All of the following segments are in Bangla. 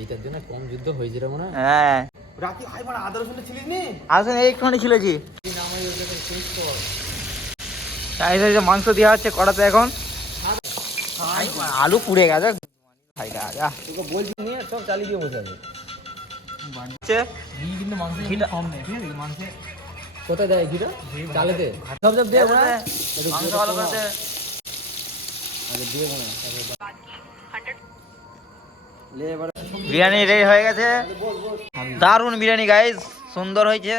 এইটার জন্য কম যুদ্ধ হয়েছিল মনে হয়। হ্যাঁ। রাখি ভাই মানে আদা রসুনটা ছিলিস নি? আসুন এইখানে ছিলেছি চাইছে যে মাংস দেওয়া হচ্ছে কড়াতে এখন। আলু পুড়ে গেছে। ভাইরা যা তোকে বলছি নিয়ে সব চালিয়ে দিয়ে বসে আছে। কিন্তু মাংস ঘিটা। কম নেই ঠিক আছে? মাংসে কোথায় দেয় ঘিটা? চালেতে সব সব দিয়ে মাংস ভালো। করে আগে দিয়ে বিরিয়ানি রেডি হয়ে গেছে। দারুণ বিরিয়ানি গাইস সুন্দর হয়েছে।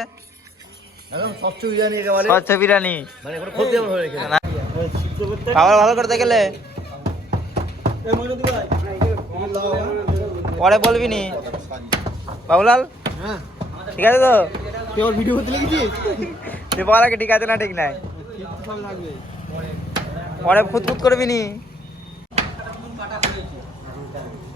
স্বচ্ছ বিরিয়ানি মানে খাবার ভালো করতে গেলে পরে বলবি নি। বাবুলাল? হ্যাঁ। ঠিক আছে তো? ভিডিও করতে লেগেছিস? তুই বল আগে ঠিক আছে না ঠিক নাই। পরে ফুটফুট করবি নি ভালো লাগছে চর্বি তো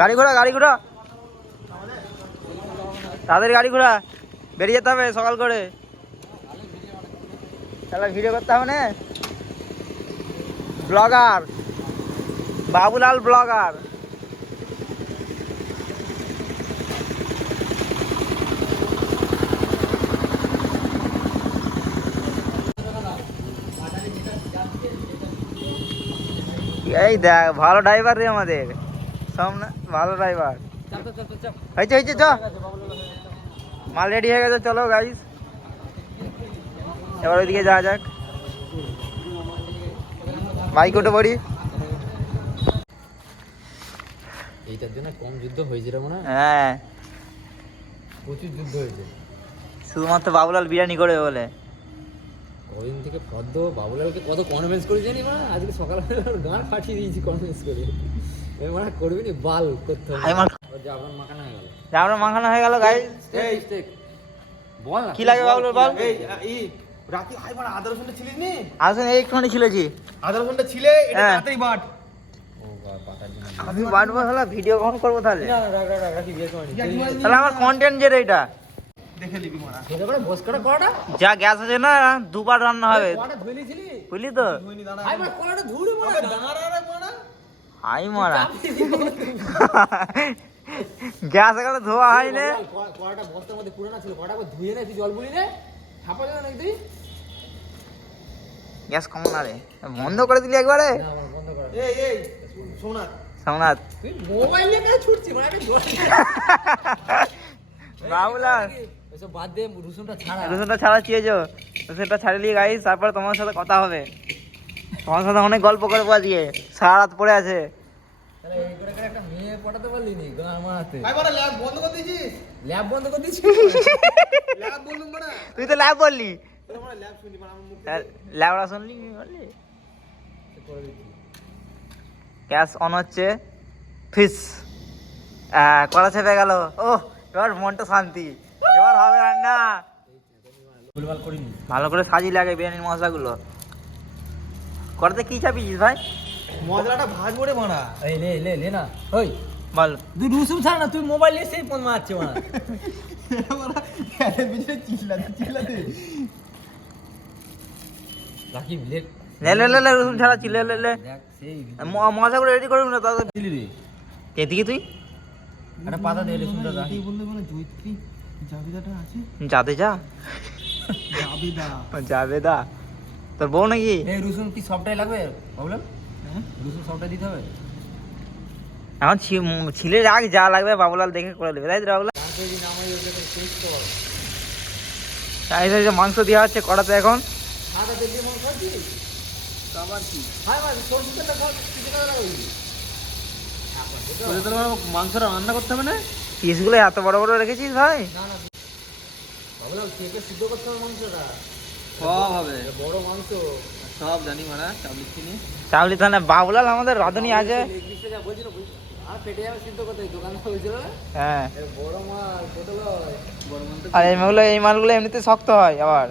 গাড়ি ঘোড়া গাড়ি ঘোড়া। তাদের গাড়ি ঘোড়া। বেরিয়ে যেতে হবে সকাল করে। তাহলে ভিডিও করতে হবে না? Blogger, Babulal blogger. এই দেখ ভালো ড্রাইভার রে আমাদের। সামনে ভালো ড্রাইভার হয়েছে হয়েছে চ। মাল রেডি হয়ে গেছে চলো গাইস এবার ওইদিকে যাওয়া যাক। বাইক উঠে পড়ি এইটার জন্য কম যুদ্ধ হয়েছিল মনে হ্যাঁ। প্রচুর যুদ্ধ হয়েছে। শুধুমাত্র বাবুলাল বিরিয়ানি করে বলে। ওদিন থেকে পদ্ম বাবুলালকে কত কনভিন্স করে জানি মা? আজকে সকালবেলা গান ফাটিয়ে দিয়েছি কনভিন্স করে। এবার মানে করবি নি? বাল করতে হবে। মাখানো হয়ে গেল। আমরা মাখানো হয়ে গেল গাইস এই। স্টেক। বল কি লাগে বাবুলাল বল? এই ই রাখি। ভাই মানে আদা রসুনটা ছিলিস নি? আসুন এইখানে ছিলেছি। আদা রসুনটা ছিলে এটা হ্যাঁ। তাড়াতাড়ি বাট। আমি বাটবো তাহলে ভিডিও কখন করব তাহলে। তাহলে আমার কন্টেন্ট যেটা এটা? দেখে নিবি মারা। খেতে পারে কড়াটা? যা গ্যাস আছে না দুবার রান্না হবে। বুঝলি তো? ধুড়ি মারা গ্যাস এখানে ধোয়া হয় না কড়াটা বস্তার মধ্যে পুরানো ছিল কড়াটা ধুয়ে নে তুই জল বুলি নে। ছাপা যাবে নাকি তুই? গ্যাস কম না রে। বন্ধ করে দিলি একবারে। না বন্ধ করা এই এই সোনা সোমনাথ। মোবাইল নিয়ে কেন মানে বাবুলাল। রসুনটা ছাড়া। চেয়েছো। রসুনটা ছাড়িয়ে তারপর তোমার সাথে কথা হবে। তোমার সাথে অনেক গল্প করব আজকে। সারা রাত পড়ে আছে। তাহলে এই করে করে একটা মেয়ে পটাতে পারলি নি গান মারাতে ভাই মারা ল্যাব বন্ধ করে দিয়েছিস? ল্যাব বন্ধ করে দিচ্ছি ল্যাব বললুম মারা তুই তো ল্যাব বললি। শুনলি গ্যাস অন হচ্ছে। ফিস কড়া চেপে গেল? ও এবার মনটা শান্তি। এবার হবে রান্না। ভালো করে সাজিয়ে লাগে বিরিয়ানির মশলাগুলো। করতে কি চাপিয়েছিস ভাই? মশলাটা ভাজবো করে মারা। এই লে লে লে না। ওই বল। তুই রসুন ছাড় না তুই মোবাইল নিয়ে সেই ফোন মারছে লে। লে লে ছাড়া ছিল লে লে দেখ সেই রেডি করবি না তাদের দিলি রে। এদিকে তুই? একটা পাতা দে রাখি। বললে মানে যা জাবিদা। তোর বউ নাকি? এই রসুন কি সবটাই লাগবে? রসুন সবটাই দিতে হবে? এখন ছিলে রাখ যা লাগবে বাবুলাল দেখে করে দেবে তাই তো বাবুলাল? তাই যে মাংস দেওয়া হচ্ছে কড়াতে এখন। মাংসটা রান্না করতে হবে না? পিসগুলো এত বড় বড় রেখেছিস ভাই? থানে বাবুলাল আমাদের রাধুনি আছে। আর এই মালগুলো এই মালগুলো এমনিতে শক্ত হয় আবার।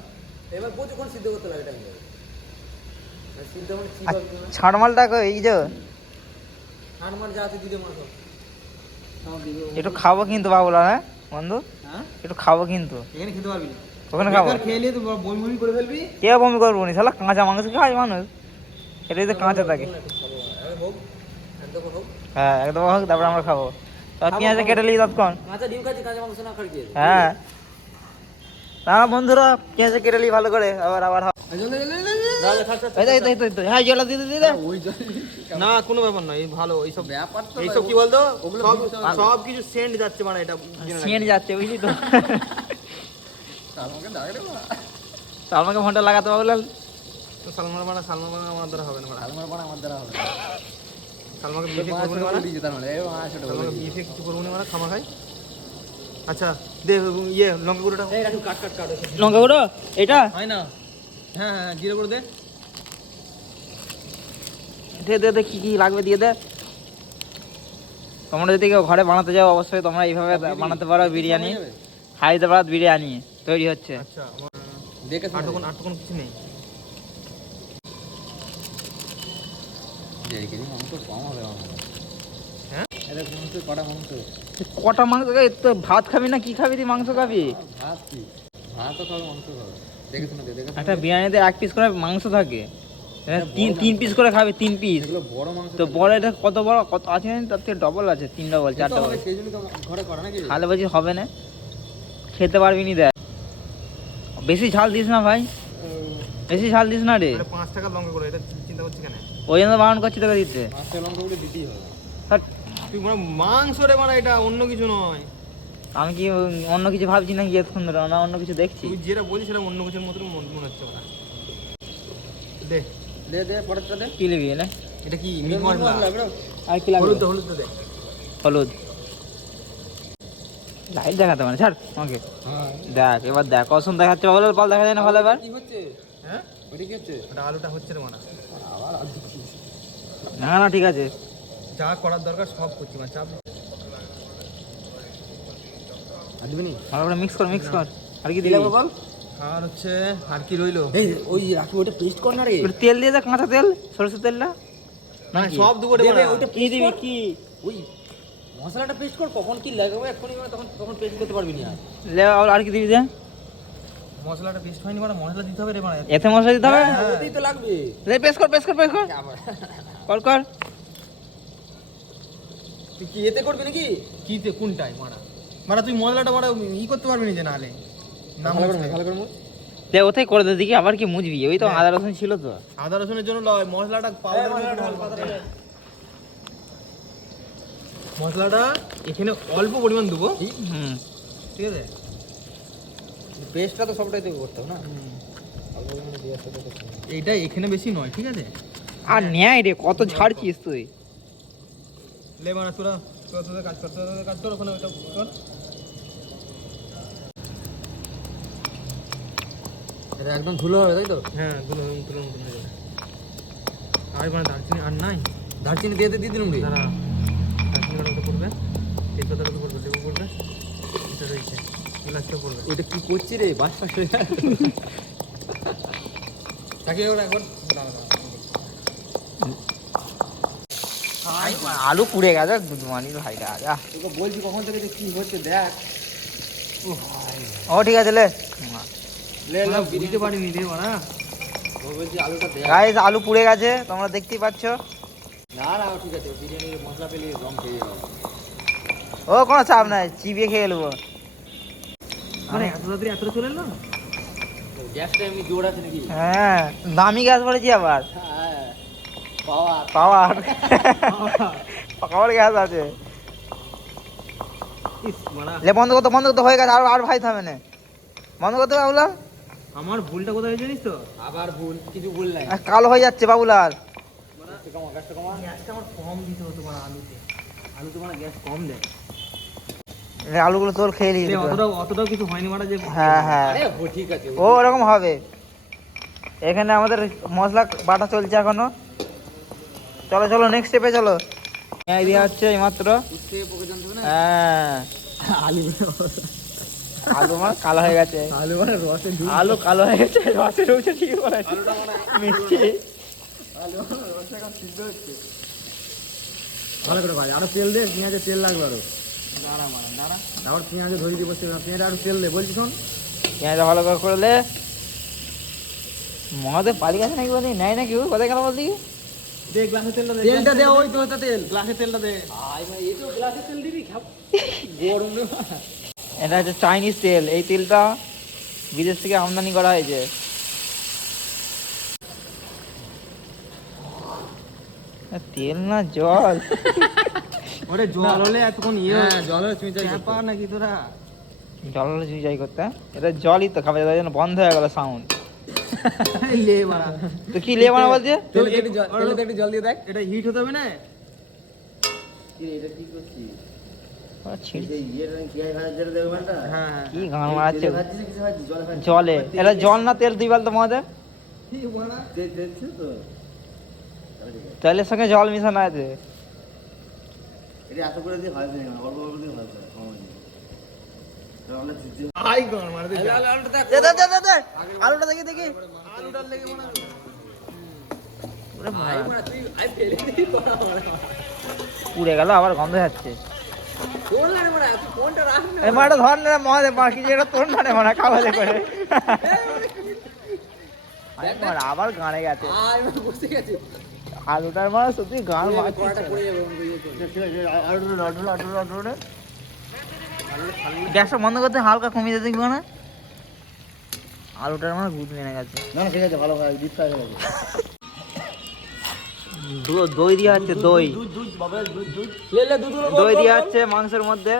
মানে ছাড় মালটা এই যে। মাল যা আছে দিতে মাল একটু খাব কিন্তু বাবুলাল হ্যাঁ? বন্ধু? হ্যাঁ? একটু খাব কিন্তু। এখানে খেতে পারবি ওখানে খাব। খেয়ে নিয়ে তো বমি বমি করে ফেলবি। কে বমি করব নি? শালা কাঁচা মাংস খায় মানুষ। এটা যদি কাঁচা থাকে। হ্যাঁ একদম হোক তারপরে আমরা খাব। পেঁয়াজটা কেটে নিই তৎক্ষণ। কাঁচা ডিম খাচ্ছি কাঁচা মাংস না খাড়ি খেয়েছি হ্যাঁ বন্ধুরা পেঁয়াজটা কেটে নিই ভালো করে। আবার আবার হবে। হ্যাঁ জল না কোনো ব্যাপার নয় এই ভালো এইসব ব্যাপার তো এইসব কি বলতো? সব সব কিছু সেন্ট যাচ্ছে মানে এটা সিঁড়ি যাচ্ছে বুঝলি তো? ফোনটা লাগাতে পারব সালমান মানে সালমান মানে আমার দ্বারা হবে না মানে আমার পর আমার দ্বারা হবে সালমাকে বিয়ে করব না মানে সালমাকে বিয়ে করব না মানে খামা খাই। আচ্ছা। দে ইয়ে লঙ্কা গুঁড়োটা। কাট কাট কাট লঙ্কা গুঁড়ো? এটা? হয় না। হ্যাঁ হ্যাঁ জিরে গুঁড়ো দে। দে দে দে কি কি লাগবে দিয়ে দে। তোমরা যদি কেউ ঘরে বানাতে যাও অবশ্যই তোমরা এইভাবে বানাতে পারো বিরিয়ানি হায়দ্রাবাদ বিরিয়ানি তৈরি হচ্ছে। আচ্ছা দেখে আটটুকুন আটটুকুন কিছু নেই। কম হবে আমার হ্যাঁ? এটা মাংস কটা মাংস কটা মাংস খাবি? তো ভাত খাবি না কি খাবি? তুই মাংস খাবি? ভাত কি? ভাতও খাবে মাংস খাবে। দেখে শুনে দেখে একটা বিরিয়ানিতে এক পিস করে মাংস থাকে। তিন তিন পিস করে খাবি তিন পিস বড় মাংস তো বড় এটা কত বড়? কত আছে তার থেকে ডবল আছে তিন ডবল চার ডবল সেই ঘরে করে নাকি? খালে বলছি হবে না। খেতে পারবি নি দেখ। বেশি ঝাল দিস না ভাই। বেশি ঝাল দিস না রে। পাঁচ টাকা লঙ্কা করে এটা চিন্তা করছি কেন? ওই জন্য বারণ করছি তোকে দিতে। পাঁচটা লঙ্কাগুলো দিতেই হবে। তুই মানে মাংস রে মানে এটা অন্য কিছু নয়। আমি কি অন্য কিছু ভাবছি না গিয়ে এতক্ষণ ধরে? না অন্য কিছু দেখছি। তুই যেটা বলছিস সেটা অন্য কিছুর মতন মন- মনে হচ্ছে ওরা দে। দে দে পরেরটা দে। কি নিবি না এটা কি? মিট মশলা? আর কি লাগবে? হলুদ হলুদ দে। হলুদ। লাইট দেখাতে মানে ছাড় আমাকে হ্যাঁ। দেখ এবার দেখ কসম দেখাচ্ছে বল বল দেখা যায় না ভালো এবার? কি হচ্ছে? হ্যাঁ? ওইটা কি হচ্ছে? ওটা আলুটা হচ্ছে রে মানে। আবার আলু। না না ঠিক আছে। যা করার দরকার সব করছি মানে চাপ আর দিবি নি? ভালো করে মিক্স কর মিক্স কর। আর কি দিলে বল? আর হচ্ছে আর কি রইল? এই ওই রাখি ওটা পেস্ট কর না রে। তেল দিয়ে দে কাঁচা তেল সরষের তেলটা। মানে সব দুটো দে, দে, মানে কি দিবি কি? ওই মশলাটা পেস্ট কর কখন কি লাগাবে এক্ষুনি মানে তখন তখন পেস্ট করতে পারবি না লে আর- আর কি দিবি দে? মশলাটা পেস্ট হয়নি মানে মশলা দিতে হবে রে মানে। এতে মশলা দিতে হবে? হ্যাঁ, ওটাই তো লাগবে। লে পেস কর পেস কর পেস কর। কর কর। তুই কি এতে করবি নাকি? কি তে কোনটাই মারা। মারা তুই মশলাটা মারা ই করতে পারবি না যে নালে না ভালো করে ভালো দে দেখি আবার কি মুজবি। ওই তো আদা রসুন ছিল তো। আদা রসুনের জন্য লয় মশলাটা পাউডার মশলাটা এখানে অল্প পরিমাণ দেবো। হুম। ঠিক আছে? পেস্টটা তো সবটাই তো করতে হবে না? অল্প পরিমাণে দিয়ে আসতে তো করতে হবে। এইটা এখানে বেশি নয় ঠিক আছে? আর ন্যায় রে কত ছাড়ছিস তুই? লে মানে তোরা তোরা তোদের কাজ কর তোদের কাজ কর ওখানে ওটা কর। এটা একদম ধুলো হবে তাই তো? হ্যাঁ তুলো তুলোর মতন হয়ে যাবে আর মানে দারচিনি আর নাই। দারচিনি দিয়ে দিয়ে দিলাম রে। দাঁড়া দারচিনি কত পড়বে তেজপাতা কত পড়বে লেবু পড়বে এটা রয়েছে এলাচটা পড়বে। ওইটা কি করছি রে বাস ফাস হয়ে তাকে ওরা একবার দাঁড়া, দাঁড়া, দাঁড়া। আলু পুড়ে গেছে দুধমানি ভাইটা যা তোকে বলছি কখন থেকে কি হচ্ছে দেখ। ও ঠিক আছে লে। লে লে বুঝতে পারিনি রে দেখ। গাইস আলু পুড়ে গেছে তোমরা দেখতেই পাচ্ছ। না না ঠিক আছে বিরিয়ানির মশলা পেলে রং খেয়ে যাবে। ও কোনো চাপ নাই চিবিয়ে খেয়ে নেব। মানে এত তাড়াতাড়ি এতটা চলে এলো? গ্যাসটা এমনি জোর আছে নাকি? হ্যাঁ দামি গ্যাস বলেছি আবার। পাওয়ার পাওয়ার পাওয়ার গ্যাস আছে। লে বন্ধ করতে বন্ধ করতে হয়ে গেছে আর আর ভাই থামে না। বন্ধ করতে বাবুলাল আমার ভুলটা কোথায় জানিস তো? আবার ভুল কিছু ভুল নাই। কালো হয়ে যাচ্ছে বাবুলাল গ্যাসটা কমা গ্যাসটা কমা। গ্যাসটা আমার কম দিতে হতো আলুতে। আলুতে গ্যাস কম দেয়। এ আলুগুলো তোর খেয়ে নিবি অতটাও অতটাও কিছু হয়নি মারা যে। হ্যাঁ হ্যাঁ। ও ঠিক আছে ও ওরকম হবে। এখানে আমাদের মশলা বাটা চলছে এখনও। চলো চলো নেক্সট স্টেপে চলো। পেঁয়াজ দেওয়া হচ্ছে এইমাত্র। হ্যাঁ। আলু। আলু আমার কালো হয়ে গেছে। আলু মানে রসে ডুব আলু কালো হয়ে গেছে রসে রয়েছে ঠিক বলেছে। মিষ্টি। আলু রসে এখন সিদ্ধ হচ্ছে। ভালো করে ভাই আরও তেল দে পেঁয়াজে তেল লাগবে আরও। তারপর পেঁয়াজে ধরিয়ে দিব পেঁয়াজে আরও তেল দে বলছি শোন। পেঁয়াজটা ভালো করে করলে মহাদেব পালি গেছে নাকি বলি নেয় নাকি ও? কোথায় গেল বললি? দে গ্লাসে তেলটা দে তেলটা দে ওই তো তেল। গ্লাসে তেলটা দে। এই তো গ্লাসে তেল দিবি খাব গরম রে। এটা হচ্ছে চাইনিজ তেল। এই তেলটা বিদেশ থেকে আমদানি করা হয়েছে। তেল না জল। ওরে জল হলে এতক্ষণ ইয়ে হ্যাঁ জলের চুঁচা চাপা নাকি তোরা? জল হলে চুই যাই করতে হ্যাঁ? এটা জলই তো খাবার তাই জন্য বন্ধ হয়ে গেল সাউন্ড লে বাড়া তো কি লেবা না বলছে তেলে একটু জল তেলে একটু জল দিয়ে দেখ এটা হিট হতে হবে না? ও, ছিড়ছে। হ্যাঁ হ্যাঁ। কি গান মারাচ্ছে জলে এটা জল। না তেল তুই বলতো মহাদেব? তেলের সঙ্গে জল মিশানো আছে। আলুটা দেখি দেখি আলুটার লেগে মনে হয় ওরে ভাই বাবা, মানে তুই আই ফেলে দিবি পড়া গেল আবার গন্ধ যাচ্ছে কোন লাগে মানে তুই ফোনটা রাখ না এই মাটা ধর না মহাদেব মা কি এটা তোর মানে মানে করে আবার গানে গেছে মানে আলুটার মানে সত্যি গান মারছে পড়ে যাবে ওর ইয়ে করে। গ্যাসটা বন্ধ করতে হালকা কমিয়ে দিতে দেখব না? আলুটার মানে গুদ মেনে গেছে। দো- দই দিয়া হচ্ছে দই। লে লে দুধগুলো দই দিয়া হচ্ছে মাংসের মধ্যে।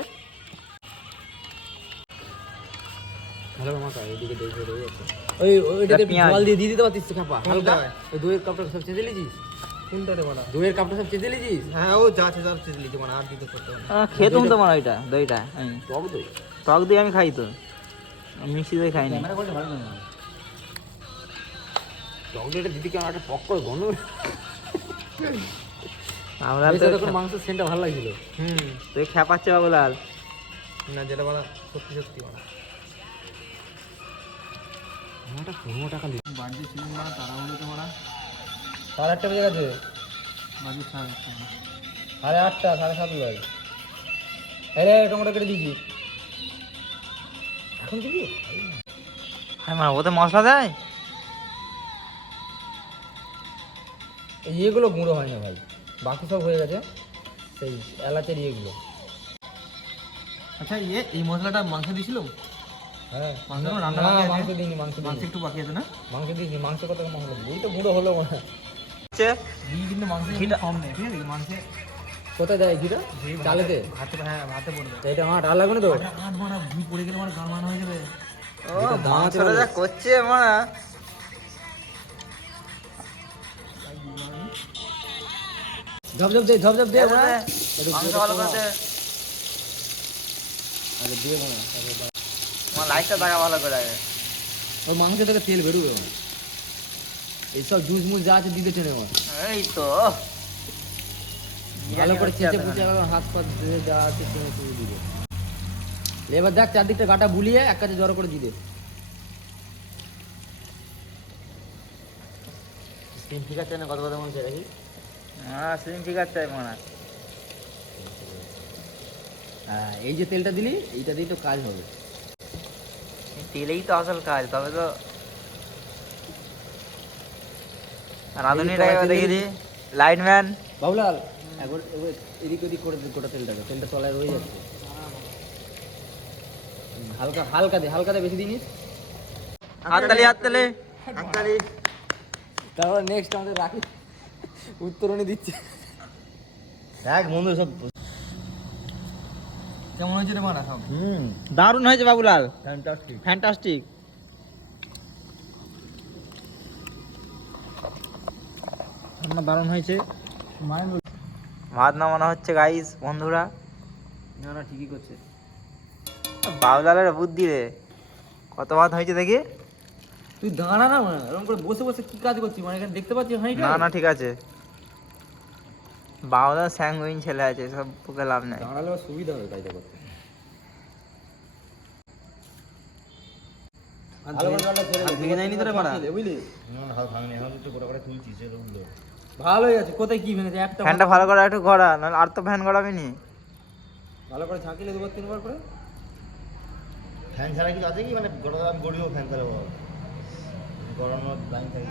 ভালো মাথা এদিকে দই ফেলে আছে ওই ওইটাতে। জল দিয়ে দিয়ে দিতে পারতিস খাপা। হালকা। ওই দইয়ের কাপটা সব চেঁচে লিছিস কোনটা রে বাড়া কাপটা সব হ্যাঁ ও যা আছে যা আছে লিখে মানে আর দিতে করতে না। খেতুম তো মানে ওইটা দইটা আমি টক দই? টক দই আমি খাই তো। মিষ্টি দই খাই না ভালো না। টক দইটা দিদি কেমন একটা পক করে গন্ধ আমরা তো সাথে করে সেন্টটা ভালো লাগছিল। হুম। তুই খেপাচ্ছে বাবুলাল না যেটা বাড়া সত্যি সত্যি বাড়া আমারটা পনেরো টাকা বাড়িতে ছিলেন বাড়া তারা হলো তো সাড়ে আটটা বেজে গেছে? সাড়ে আটটা। সাড়ে সাত বাজে। আরে টমেটো কেটে দিয়েছি। এখন দিবি? হ্যাঁ মানে ওতে মশলা দেয়? এই ইয়েগুলো গুঁড়ো হয় না ভাই। বাকি সব হয়ে গেছে। সেই এলাচের ইয়েগুলো। আচ্ছা ইয়ে এই মশলাটা মাংস দিছিল হ্যাঁ। মাংস রান্না না? মাংস দিইনি মাংস মাংস একটু বাকি আছে না? মাংস দিইনি মাংস কত কম হলো ওই তো গুঁড়ো হলো মনে হয়। হচ্ছে ঘি কিন্তু মাংস ঘিটা- কম নেই ঠিক আছে মাংসে কোথায় দেয় ঘিটা চালেতে ভাতে হ্যাঁ ভাতে পড়বে এটা আমার আর লাগবে না তো আট মারা ঘি পড়ে গেলে আমার গান মান হয়ে যাবে ও যেটা দাম আছে মাংসটা যা করছে মারা ঝপ ঝপ দে ঝপ ঝপ দে দে, ওরা। মাংস ভালো করে আগে দিয়ে মনে হয়, তারপর দাও। আমার লাইটটা দেখা ভালো করে আগে। ওর মাংস থেকে তেল বেরোবে। এইসব জুস মুস যা আছে দিতে এই তো। ভালো করে চেঁচে হাত ফাত দিয়ে যা আছে দিবে। এবার দেখ চারদিকটা গাটা বুলিয়ে এক কাছে জড়ো করে দিবে। স্ক্রিন ঠিক আছে না কত কথা মনে দেখি হ্যাঁ সেদিন ঠিক আছে মারা হ্যাঁ। এই যে তেলটা দিলি এইটা দিয়েই তো কাজ হবে। তেলেই তো আসল কাজ তবে তো রাঁধুনিটা কড়াইতে দেখি দিবি? দি লাইটম্যান। বাবুলাল একবার এদিক ওদিক করে দে গোটা তেলটাকে। তেলটা তলায় রয়ে যাচ্ছে। হালকা হালকা দে হালকা দে বেশি হাততালি হাততালি। হাততালি। তারপর নেক্সট আমাদের রাখি। উত্তরণী দিচ্ছে। দেখ বন্ধু সব কেমন হয়েছে রে মারা সব? হুম। দারুণ হয়েছে বাবুলাল। ফ্যান্টাস্টিক ফ্যান্টাস্টিক রান্না দারুণ হয়েছে। ভাত নামানো হচ্ছে গাইস বন্ধুরা। না না ঠিকই করছে। বাবুলালের বুদ্ধি রে। কত ভাত হয়েছে দেখি। তুই দাঁড়া না মানে এরকম করে বসে বসে কি কাজ করছিস? মানে এখানে দেখতে পাচ্ছিস হাঁড়িটা? না না ঠিক আছে। বাউদা স্যাঙ্গুইন ছেলে আছে সব বুকে লাভ নাই। দাঁড়ালে সুবিধা হবে কাজটা করতে। ভেঙে যায়নি তোরে মারা বুঝলি? না ভাঙনি এখন তো পুরো করে তুলছিস ভালো হয়ে গেছে কোথায় কি ভেঙেছে? একটা ফ্যানটা ভালো করে একটু ঘোরা নাহলে আর তো ফ্যান ঘোরাবি নি ভালো করে ঝাঁকিলে দুবার তিনবার করে। ফ্যান ছাড়া কিছু আছে কি? মানে গোটা আমি গড়িও ফ্যান ছাড়া গরমের লাইন থাকে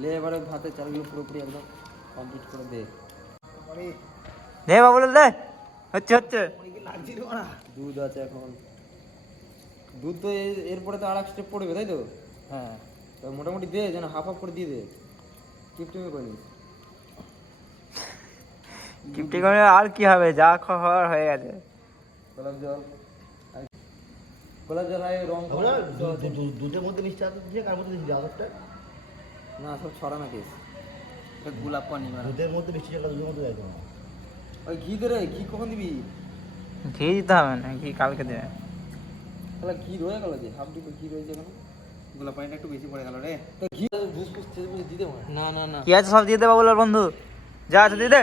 লে এবারে ভাতের চালগুলো পুরোপুরি একদম কমপ্লিট করে দে। দে বাবুল দে। হচ্ছে হচ্ছে। দুধ আছে এখন। দুধ তো এর- এরপরে তো আর এক স্টেপ পড়বে তাই তো? হ্যাঁ। তো মোটামুটি দে যেন হাফ হাফ করে দিয়ে দে। কিপটিমি করে নিস কিপটি করে আর কি হবে? যা খাওয়ার হয়ে গেছে। গোলাপ জল। আর- গোলাপ জল হয় রং দুধের মধ্যে মিষ্টি আছে? দিয়ে কার মধ্যে দিয়েছি আদরটা? না সব ছড়ানো কেস গোলাপ পানি দুধের মধ্যে মিষ্টি জলটা দুধের মধ্যে ওই ঘি দে রে ঘি কখন দিবি? ঘি দিতে হবে না ঘি কালকে দেবে তাহলে ঘি রয়ে গেল যে হাফ ডিপে ঘি রয়েছে কেন গোলাপ পানিটা একটু বেশি পড়ে গেল রে। তো ঘি বুঝ দিতে না না না। কি আছে সব দিয়ে বন্ধু। যা আছে দিয়ে দে।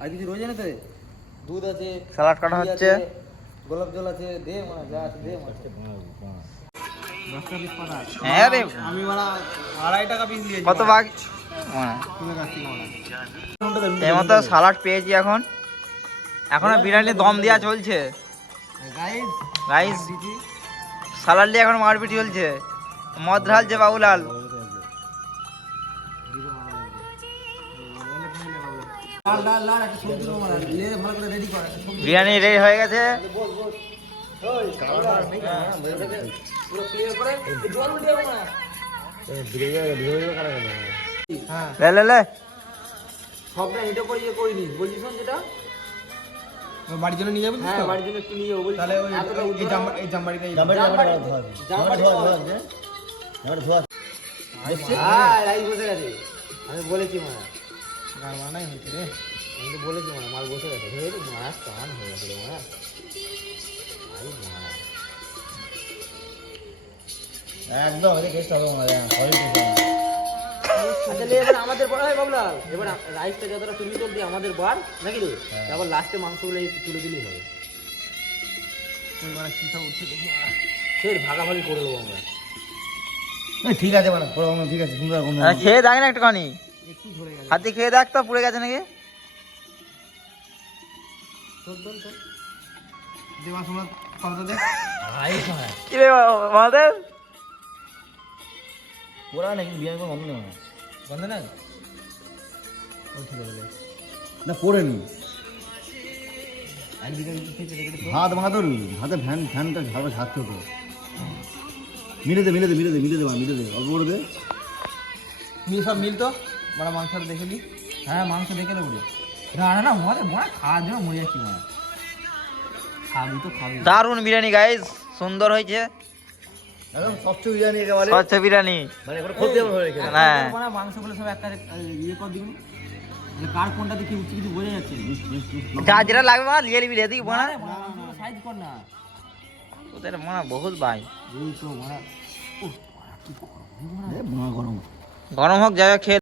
আর কিছু রয়েছে না তো? দুধ আছে স্যালাড কাটা হচ্ছে। গোলাপ জল আছে দে মানে যা আছে দে মানে পিস পাতা হ্যাঁ রে। আমি কত এই মতো সালাড পেয়েছি এখন। এখনও বিরিয়ানি দম দেওয়া চলছে। গাইস সালাড দিয়ে এখন মারপিট চলছে। মদ ঢালছে বাবুলাল। বিরিয়ানি রেডি হয়ে গেছে। পুরো ক্লিয়ার করে? জল দিয়ে দেবো না? হ্যাঁ লে লে লে। সবটা এটা করে ইয়ে করিনি। বলছি যেটা? বাড়ির জন্য নিয়ে যাব হ্যাঁ বাড়ির জন্য একটু নিয়ে যাব। তাহলে ওই এই উজ্জ্বল- এই জামবাড়িটা জামাটি জামবাটি ধোয়া ধোয়া ধোয়া। ধোয়া। হ্যাঁ রাইস বসে গেছে। আমি বলেছি মানে গান বানাই হয়েছে রে। আমি তো বলেছি মানে মাল বসে গেছে। হে মাছ হয়ে গেছে একদম এটা কেসটা হবে হয় এবার আমাদের বার হয় বাবলাল এবার রাইসটা যতটা তুমি চলবি আমাদের বার নাকি রে? তারপর লাস্টে মাংসগুলো একটু তুলে দিলেই হবে। মানে ফের ভাগাভাগি করে দেবো আমরা। ঠিক আছে মানে ঠিক আছে সুন্দর খেয়ে দেখ না একটুখানি। একটু হাতি খেয়ে দেখ তো পুড়ে গেছে নাকি? কি রে আমাদের পুরা নাকি বিরিয়ানি কোনো গন্ধ নেই। বন্ধ না ও ঠিক আছে লে। না। ভাত ভাতর ভাতে ফ্যান ফ্যানটা ঝাড়বে ঝাড়তে হতো। মিলে দে মিলে দে মিলে দে মিলে দে মিলে দে অল্প করে দে। মিল সব মিল তো? বড় মাংস দেখে নি। হ্যাঁ মাংস দেখে নেব রে। না মরে মরে খাওয়ার জন্য মরে যাচ্ছি মানে খাবি তো খাবি। দারুণ বিরিয়ানি গাইস সুন্দর হয়েছে। একদম স্বচ্ছ বিরিয়ানি একেবারে। স্বচ্ছ বিরিয়ানি। মানে কোনো ক্ষতি হবে হ্যাঁ। মানে মাংসগুলো সব একটা ইয়ে কর দিবি মানে কার কোনটা দেখি উঠছে কিছু বোঝা যাচ্ছে যা যেটা লাগবে মা লিয়ে নিবি রেদি বোনা। আরে বাবা, মাংসগুলো সাইজ কর না। তোদের মনে বহুত ভাই। এই তো মারা গরম গরম। হোক যাই হোক খেয়ে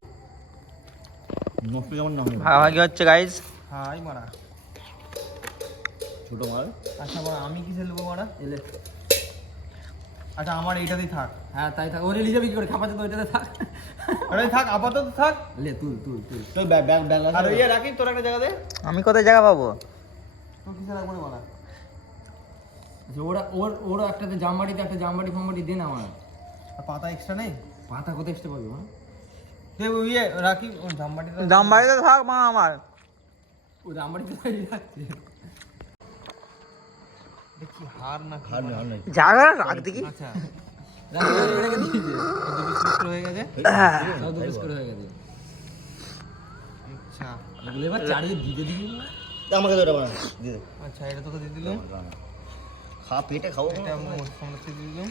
না হয় ভাগাভাগি হচ্ছে গাইস হাই মারা ছোট মাল। আচ্ছা মারা আমি কিসে নেব মারা এলে। আচ্ছা আমার এইটাতেই থাক। হ্যাঁ তাই থাক। ওরে লিজাবি কি করে খাপাতে তো ওইটাতে থাক। আরে থাক আপাতত থাক। লে তুল তুল তুল। তো ব্যাগ ব্যাগ ব্যাগ আর ইয়ে রাখি তোর একটা জায়গা দে। আমি কোথায় জায়গা পাবো? তো কিসে রাখব না মারা আচ্ছা ওরা ওর ওর একটাতে জামবাড়িতে একটা জামবাড়ি ফামবাড়ি দে না আমার আর পাতা এক্সট্রা নেই? পাতা কোথায় এসতে পারবি মা দে ওই ইয়ে রাখি জামবাটিটা দাম থাক মা আমার। ও জামবাড়িতে দাঁড়িয়ে থাকছে দেখি হার না হার হার জায়গা রাখ দেখি। আচ্ছা হয়ে গেছে। হয়ে আচ্ছা। এবার চারিয়ে দিতে দিবি আমাকে তো এটা বানা দিয়ে আচ্ছা এটা তোকে দিয়ে দিলাম। খা পেটে খাব এটা আমার সামনে দিয়ে দিলাম।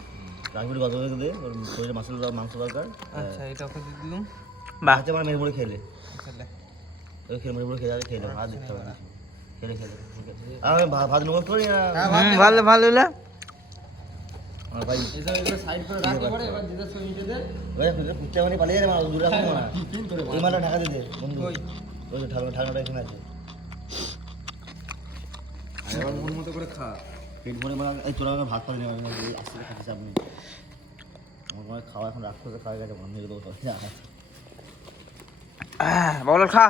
রাখবি গত করে দে? ওর শরীরে মাংস মাংস দরকার। আচ্ছা এটা ওকে দিয়ে দিলাম। বাহ। আচ্ছা মেরে পড়ে খেলে ওই খেলে মেরে পড়ে খেলে আগে খেলে দেখতে হবে না। খেলে খেলে আমি ভাত করি না? ভালো ভালো রাখতে মানে না। ঠাকুর এখানে আছে। মন মতো করে খা। পেট ভরে মানে এই তোরা ভাত পাবি না এই আসতে খাচ্ছিস আপনি। আমার মনে হয় খাওয়া এখন রাক্ষসে খাওয়া গেছে বন্ধ করে দেবো বলো খা।